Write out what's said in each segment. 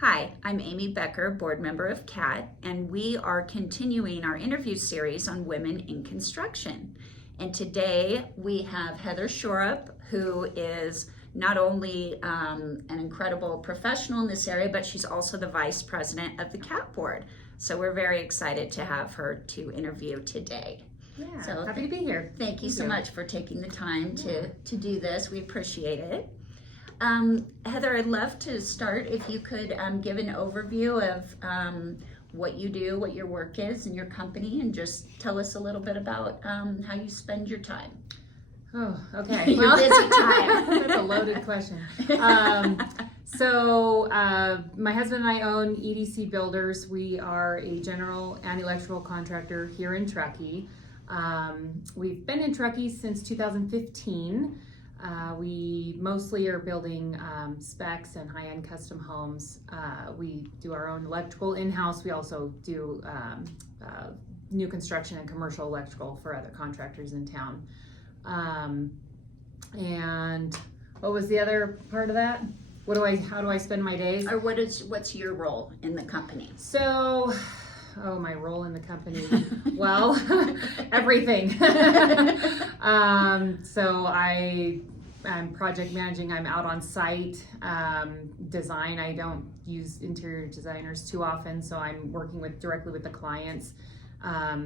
Hi, I'm Amy Becker, board member of CAT, and we are continuing our interview series on women in construction. And today we have Heather Schourup, who is not only an incredible professional in this area, but she's also the vice president of the CAT board. So we're very excited to have her to interview today. Yeah, So happy to be here. Thank you so much for taking the time to do this. We appreciate it. Heather, I'd love to start if you could give an overview of what you do, what your work is in your company, and just tell us a little bit about how you spend your time. Oh, okay. Your busy time. That's a loaded question. My husband and I own EDC Builders. We are a general and electrical contractor here in Truckee. We've been in Truckee since 2015. We mostly are building specs and high-end custom homes. We do our own electrical in-house. We also do new construction and commercial electrical for other contractors in town. And what was the other part of that? How do I spend my days? Or what's your role in the company? So, my role in the company. Well, everything. I'm project managing. I'm out on site. Design. I don't use interior designers too often, so I'm working directly with the clients,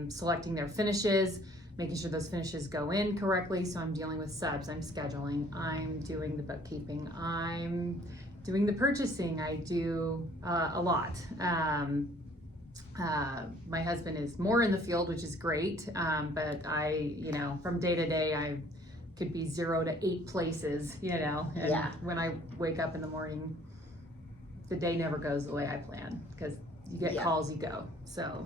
selecting their finishes, making sure those finishes go in correctly. So I'm dealing with subs. I'm scheduling. I'm doing the bookkeeping. I'm doing the purchasing. I do a lot. My husband is more in the field, which is great, but from day to day, I could be 0 to 8 places, and when I wake up in the morning, the day never goes the way I plan, because you get calls, you go. So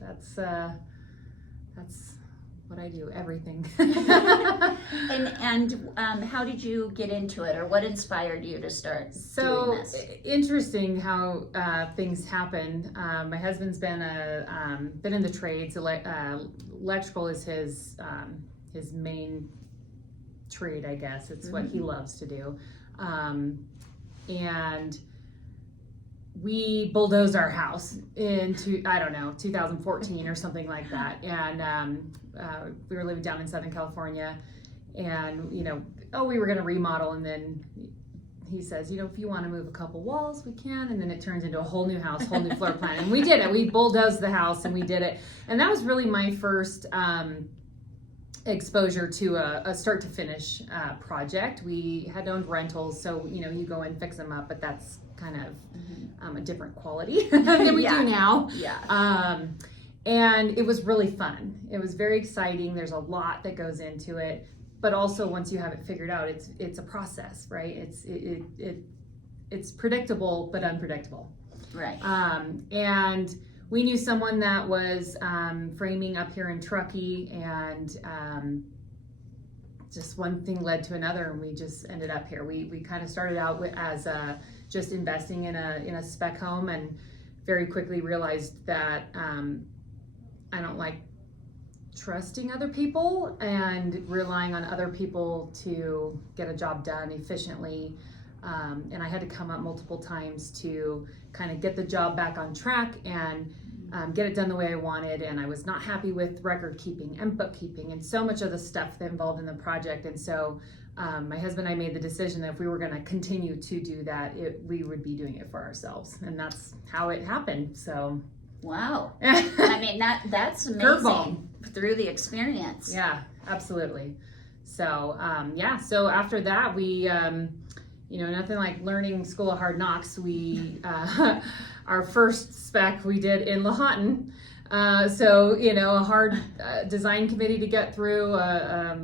that's what I do, everything. And how did you get into it, or what inspired you to start doing this? Interesting how things happen. My husband's been in the trades. Electrical is his main trade, I guess. It's what he loves to do, and we bulldozed our house into, 2014 or something like that. And we were living down in Southern California, and, we were going to remodel. And then he says, if you want to move a couple walls, we can. And then it turns into a whole new house, whole new floor plan. And we did it. We bulldozed the house and we did it. And that was really my first exposure to a start to finish project. We had owned rentals, so you go in, fix them up, but that's kind of a different quality than we do now. And it was really fun. It was very exciting. There's a lot that goes into it, but also once you have it figured out, it's a process, right? It's predictable but unpredictable, right? And we knew someone that was framing up here in Truckee, and just one thing led to another, and we just ended up here. We kind of started out as just investing in a spec home, and very quickly realized that I don't like trusting other people and relying on other people to get a job done efficiently. And I had to come up multiple times to kind of get the job back on track and get it done the way I wanted. And I was not happy with record keeping and bookkeeping and so much of the stuff that involved in the project. And so my husband and I made the decision that if we were going to continue to do that, we would be doing it for ourselves. And that's how it happened. So. Wow. I mean, that's amazing. Curveball. Through the experience. Yeah, absolutely. So, so after that, we, nothing like learning School of Hard Knocks. We, our first spec we did in Lahontan. A hard design committee to get through, a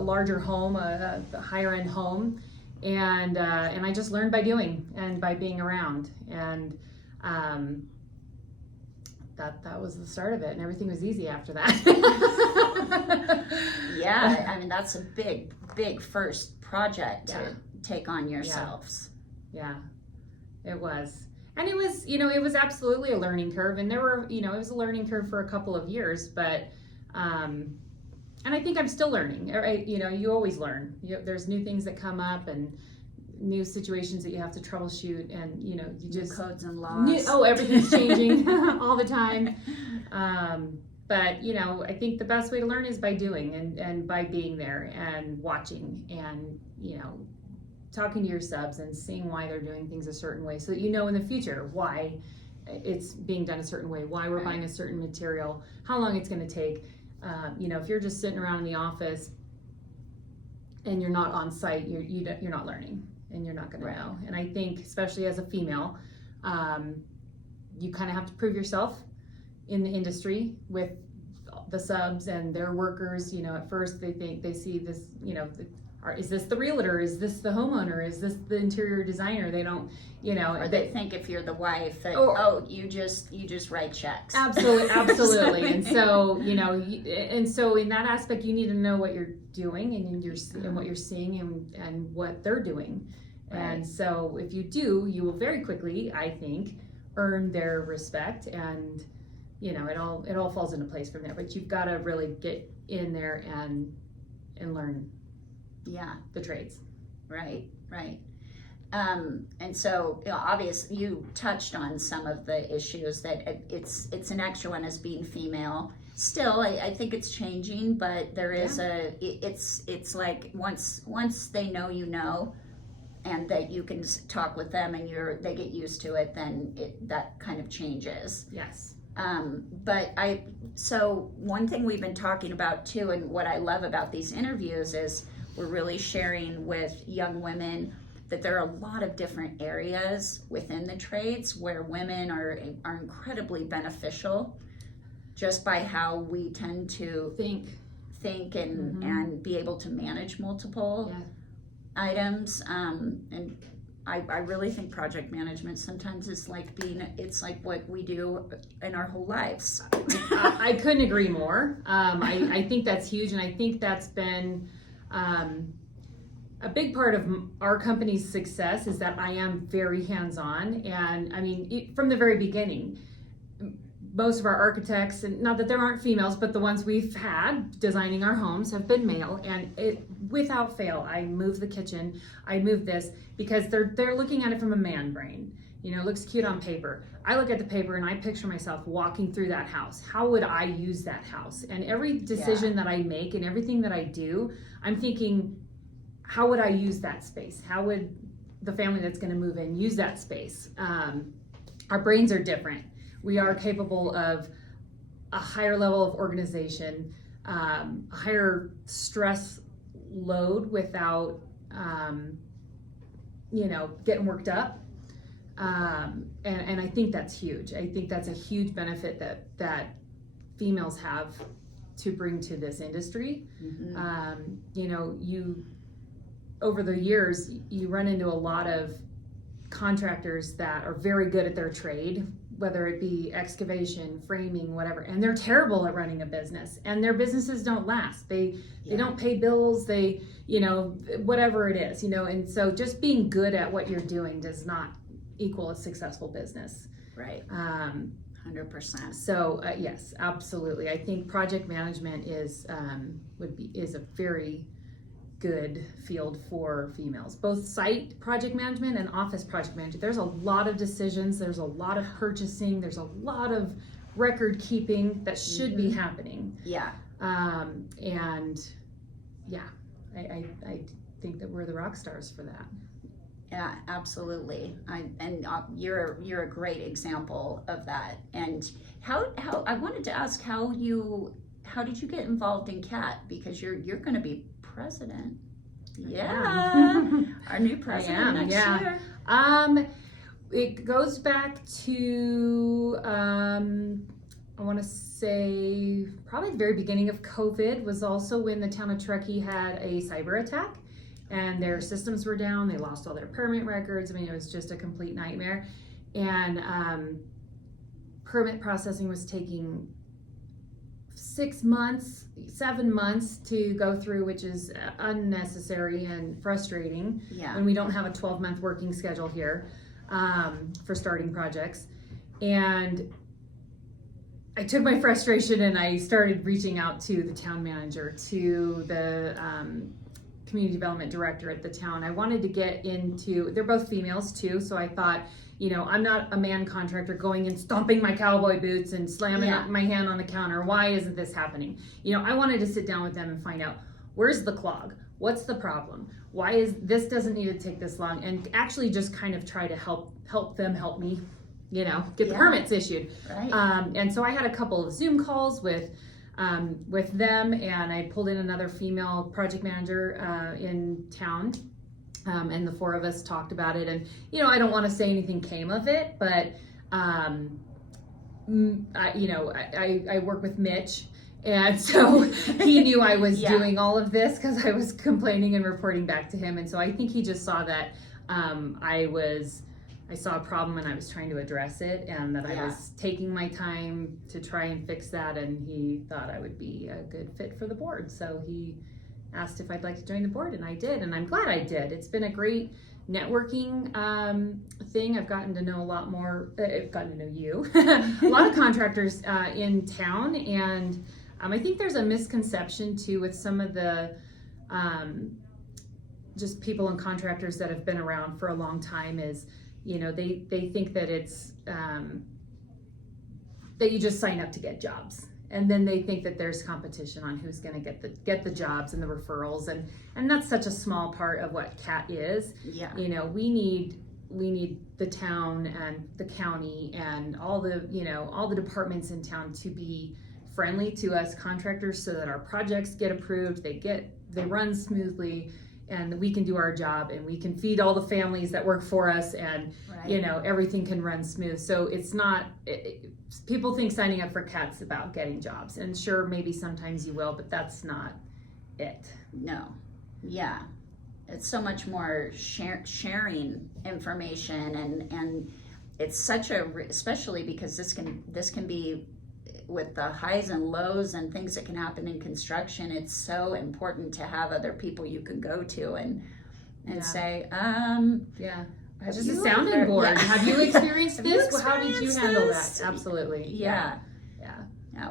larger home, a higher end home. And I just learned by doing and by being around. And that was the start of it, and everything was easy after that. Yeah, I mean, that's a big first project to take on yourselves. Yeah, it was. And it was, it was absolutely a learning curve, and there were, it was a learning curve for a couple of years, but and I think I'm still learning, right? You always learn. There's new things that come up, and new situations that you have to troubleshoot, and you just codes and laws. Everything's changing all the time. But I think the best way to learn is by doing and by being there and watching and talking to your subs and seeing why they're doing things a certain way, so that in the future why it's being done a certain way, why we're buying a certain material, how long it's going to take. If you're just sitting around in the office and you're not on site, you're not learning, and you're not going to know. And I think, especially as a female, you kind of have to prove yourself in the industry with the subs and their workers. At first they see this, is this the realtor? Is this the homeowner? Is this the interior designer? They don't, Or they think if you're the wife that you just write checks. Absolutely. And so in that aspect, you need to know what you're doing and what you're seeing and what they're doing. Right. And so if you do, you will very quickly, I think, earn their respect, and it all falls into place from there. But you've got to really get in there and learn the trades. Right. And so obviously you touched on some of the issues that it's an extra one as being female. Still, I think it's changing, but there is it's like once they know and that you can talk with them and they get used to it, then that kind of changes. Yes. So one thing we've been talking about too, and what I love about these interviews is we're really sharing with young women that there are a lot of different areas within the trades where women are incredibly beneficial, just by how we tend to think and be able to manage multiple items. And I really think project management sometimes is it's like what we do in our whole lives. I couldn't agree more. I think that's huge, and I think that's been a big part of our company's success is that I am very hands-on. And I mean, from the very beginning, most of our architects, and not that there aren't females, but the ones we've had designing our homes have been male, and without fail, I move the kitchen, I move this, because they're looking at it from a man brain. It looks cute on paper. I look at the paper and I picture myself walking through that house. How would I use that house? And every decision that I make and everything that I do, I'm thinking, how would I use that space? How would the family that's going to move in use that space? Our brains are different. We are capable of a higher level of organization, a higher stress load without, getting worked up. And I think that's huge. I think that's a huge benefit that females have to bring to this industry. Mm-hmm. Over the years, you run into a lot of contractors that are very good at their trade, whether it be excavation, framing, whatever, and they're terrible at running a business, and their businesses don't last. They don't pay bills, they, whatever it is, and so just being good at what you're doing does not equal a successful business. Right. 100%. So yes, absolutely. I think project management is a very good field for females, both site project management and office project management. There's a lot of decisions, there's a lot of purchasing, there's a lot of record keeping that should be happening. Yeah. I think that we're the rock stars for that. Yeah, absolutely. You're a great example of that. And how I wanted to ask how did you get involved in CAT, because you're going to be president. Our new president next year. It goes back to I want to say probably the very beginning of COVID was also when the town of Truckee had a cyber attack and their systems were down. They lost all their permit records. I mean, it was just a complete nightmare. And permit processing was taking 7 months to go through, which is unnecessary and frustrating when we don't have a 12-month working schedule here for starting projects. And I took my frustration and I started reaching out to the town manager, to the community development director at the town. I wanted to get into, they're both females too, so I thought, I'm not a man contractor going and stomping my cowboy boots and slamming my hand on the counter. Why isn't this happening? I wanted to sit down with them and find out, where's the clog? What's the problem? Why is this doesn't need to take this long? And actually just kind of try to help them help me, get the permits issued. Right. And so I had a couple of Zoom calls with them, and I pulled in another female project manager in town. And the four of us talked about it, and I don't want to say anything came of it, but I work with Mitch, and so he knew I was doing all of this because I was complaining and reporting back to him, and so I think he just saw that I saw a problem and I was trying to address it, and that I was taking my time to try and fix that, and he thought I would be a good fit for the board, so he asked if I'd like to join the board, and I did, and I'm glad I did. It's been a great networking thing. I've gotten to know a lot more. I've gotten to know you, a lot of contractors in town, and I think there's a misconception too with some of the just people and contractors that have been around for a long time. Is they think that it's that you just sign up to get jobs. And then they think that there's competition on who's going to get the jobs and the referrals, and that's such a small part of what CAT is. Yeah. We need the town and the county and all the departments in town to be friendly to us contractors, so that our projects get approved, they run smoothly, and we can do our job, and we can feed all the families that work for us, and everything can run smooth. So it's not. People think signing up for CAT's about getting jobs, and sure, maybe sometimes you will, but that's not it. No. Yeah. It's so much more sharing information, and it's such especially because this can be with the highs and lows and things that can happen in construction. It's so important to have other people you can go to and say, Just a sounding board. Yeah. Have you experienced this? How did you handle that? Absolutely. Yeah.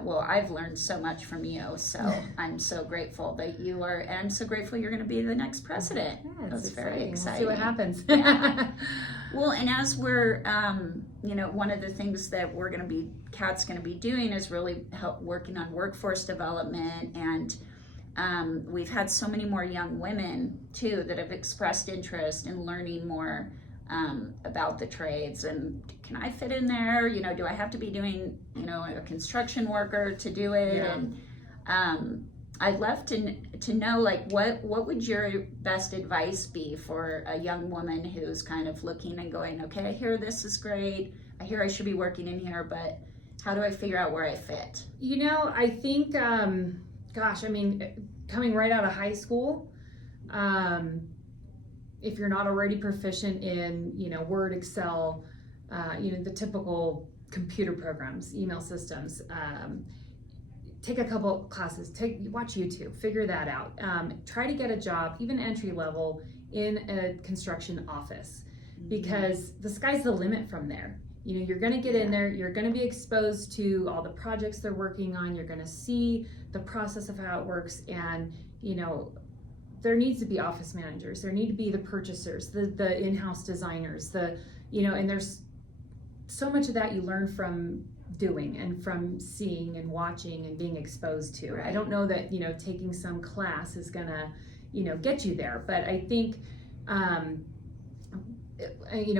Well, I've learned so much from you, so I'm so grateful that you are, and I'm so grateful you're going to be the next president. Yeah, That's very exciting. We'll see what happens. Well, and as we're, one of the things that CAT's going to be doing is really working on workforce development, and we've had so many more young women too that have expressed interest in learning more about the trades, and can I fit in there? Do I have to be doing, a construction worker to do it? Yeah. And I'd love to know, like, what would your best advice be for a young woman who's kind of looking and going, okay, I hear this is great. I hear I should be working in here, but how do I figure out where I fit? I think, coming right out of high school, if you're not already proficient in, Word, Excel, the typical computer programs, email systems, take a couple classes, watch YouTube, figure that out. Try to get a job, even entry level, in a construction office, because the sky's the limit from there. You're going to get in there, you're going to be exposed to all the projects they're working on, you're going to see the process of how it works, and, there needs to be office managers, there need to be the purchasers, the in-house designers, and there's so much of that you learn from doing and from seeing and watching and being exposed to. Right. I don't know that, taking some class is gonna, get you there, but I think,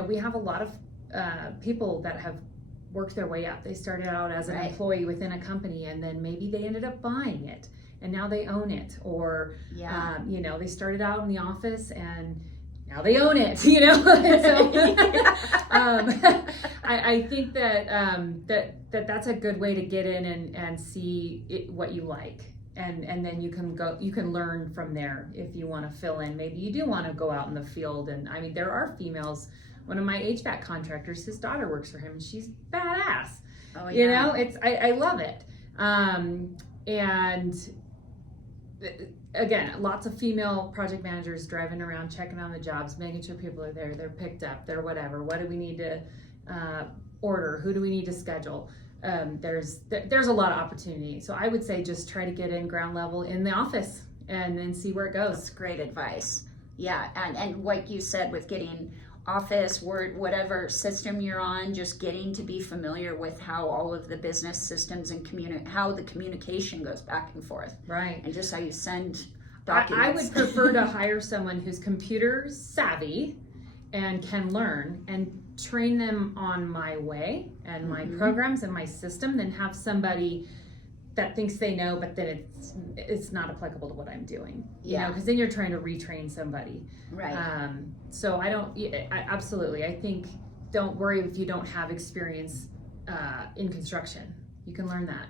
we have a lot of people that have worked their way up. They started out as an employee within a company, and then maybe they ended up buying it, and now they own it, or they started out in the office and now they own it. So I think that that's a good way to get in and see what you like, and then you can learn from there. If you want to fill in, maybe you do want to go out in the field, and there are females. One of my HVAC contractors, his daughter works for him. She's badass. Oh, yeah. I love it. And again, lots of female project managers driving around, checking on the jobs, making sure people are there, they're picked up, they're whatever. What do we need to order? Who do we need to schedule? There's a lot of opportunity. So I would say just try to get in ground level in the office, and then see where it That's goes. great advice. Yeah, and like you said, with getting Office, Word, whatever system you're on, just getting to be familiar with how all of the business systems and how the communication goes back and forth, Right. and just how you send I documents. would prefer to hire someone who's computer savvy and can learn and train them on my way and my programs and my system than have somebody that thinks they know, but then it's not applicable to what I'm doing. You know, because then you're trying to retrain somebody. Right. So absolutely. I think don't worry if you don't have experience in construction. You can learn that.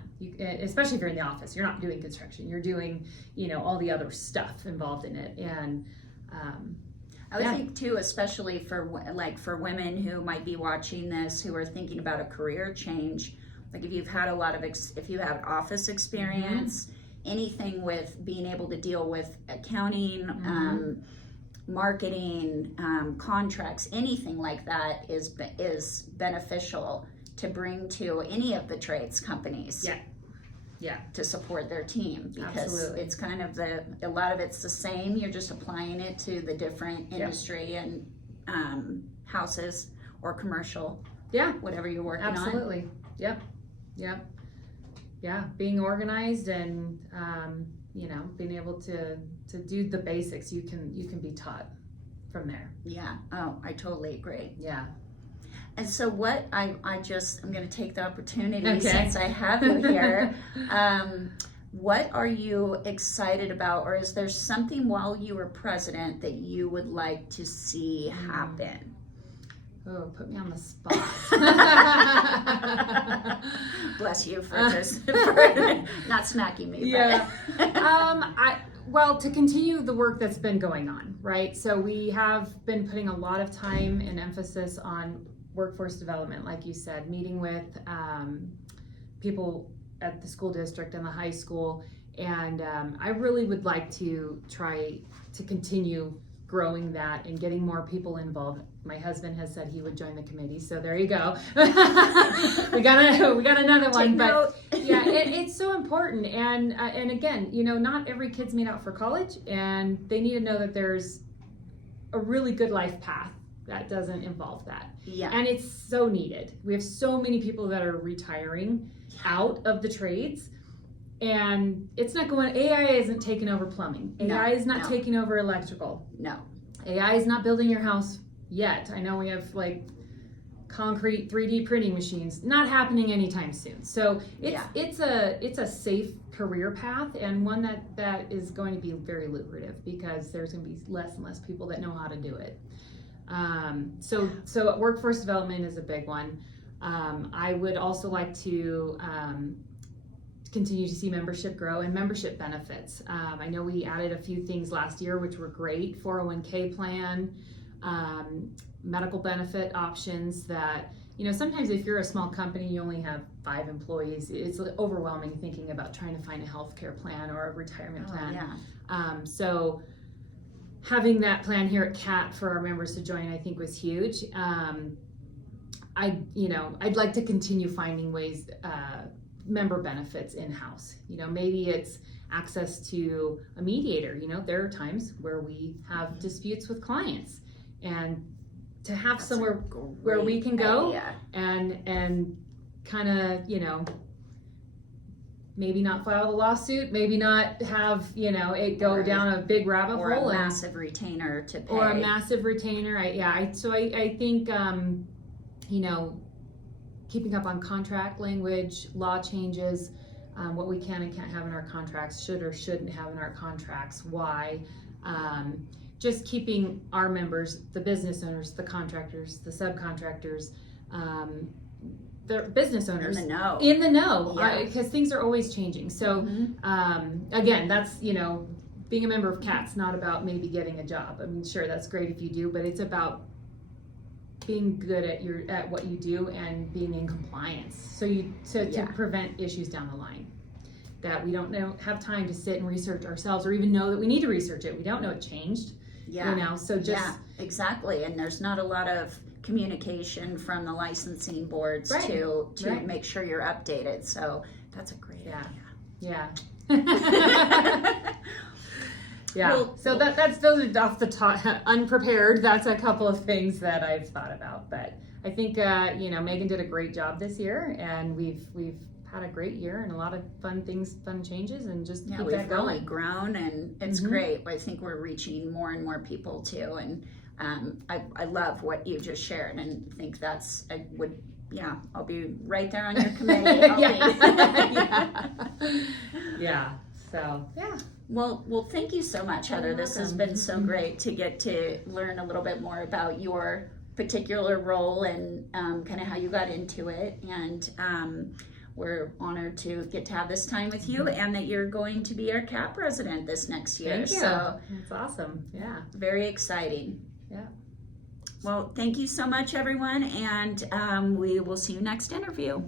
Especially if you're in the office, you're not doing construction. You're doing, all the other stuff involved in it. And I would think too, especially for women who might be watching this, who are thinking about a career change. Like if you've had if you have office experience, anything with being able to deal with accounting, marketing, contracts, anything like that is beneficial to bring to any of the trades companies. Yeah. To support their team, because it's kind of a lot of it's the same. You're just applying it to the different industry and houses or commercial. Yeah. Whatever you're working on. Absolutely. Yep. Yeah. Being organized and being able to do the basics, you can be taught from there. Yeah. Oh, I totally agree. Yeah. And so what I'm going to take the opportunity since I have you here. What are you excited about, or is there something while you were president that you would like to see happen? Oh, put me on the spot. Bless you for not smacking me. Yeah. Well, to continue the work that's been going on, right? So we have been putting a lot of time and emphasis on workforce development, like you said, meeting with people at the school district and the high school. And I really would like to try to continue growing that and getting more people involved. My husband has said he would join the committee, so there you go. we got another one, but yeah, it's so important. And again, not every kid's made out for college, and they need to know that there's a really good life path that doesn't involve that. Yeah. And it's so needed. We have so many people that are retiring out of the trades, and it's not AI isn't taking over plumbing. AI is not taking over electrical. No. AI is not building your house yet. I know we have concrete 3D printing machines, not happening anytime soon. So it's a safe career path, and one that is going to be very lucrative because there's going to be less and less people that know how to do it. So workforce development is a big one. I would also like to continue to see membership grow and membership benefits. I know we added a few things last year which were great. 401k plan, medical benefit options that, sometimes if you're a small company, you only have 5 employees, it's overwhelming thinking about trying to find a healthcare plan or a retirement plan. So having that plan here at CAT for our members to join, I think, was huge. I'd like to continue finding ways, member benefits in-house. Maybe it's access to a mediator. There are times where we have disputes with clients, and to have somewhere where we can go and kind of, maybe not file a lawsuit, maybe not have, it go down a big rabbit hole. Or a massive retainer to pay. Or a massive retainer. I think, keeping up on contract language, law changes, what we can and can't have in our contracts, should or shouldn't have in our contracts, why. Just keeping our members, the business owners, the contractors, the subcontractors, the business owners in the know, because things are always changing. So again, that's being a member of CAT's not about maybe getting a job. I mean, sure, that's great if you do, but it's about being good at what you do and being in compliance, to prevent issues down the line that we don't have time to sit and research ourselves, or even know that we need to research it. We don't know it changed. Exactly. And there's not a lot of communication from the licensing boards to make sure you're updated. So that's a great idea. Yeah. Well, so that's those are off the top, unprepared. That's a couple of things that I've thought about, but I think Megan did a great job this year, and we've had a great year and a lot of fun changes, and just keep we've that going. really grown, and it's great. I think we're reaching more and more people too, and I love what you just shared, and think I'll be right there on your committee. Yeah. So yeah. Well, thank you so much, Heather. You're this has welcome. been so great to get to learn a little bit more about your particular role and kind of how you got into it. And we're honored to get to have this time with you, and that you're going to be our CAT president this next year. Thank you. So that's awesome. Yeah. very exciting. Yeah. Well, thank you so much, everyone, and we will see you next interview.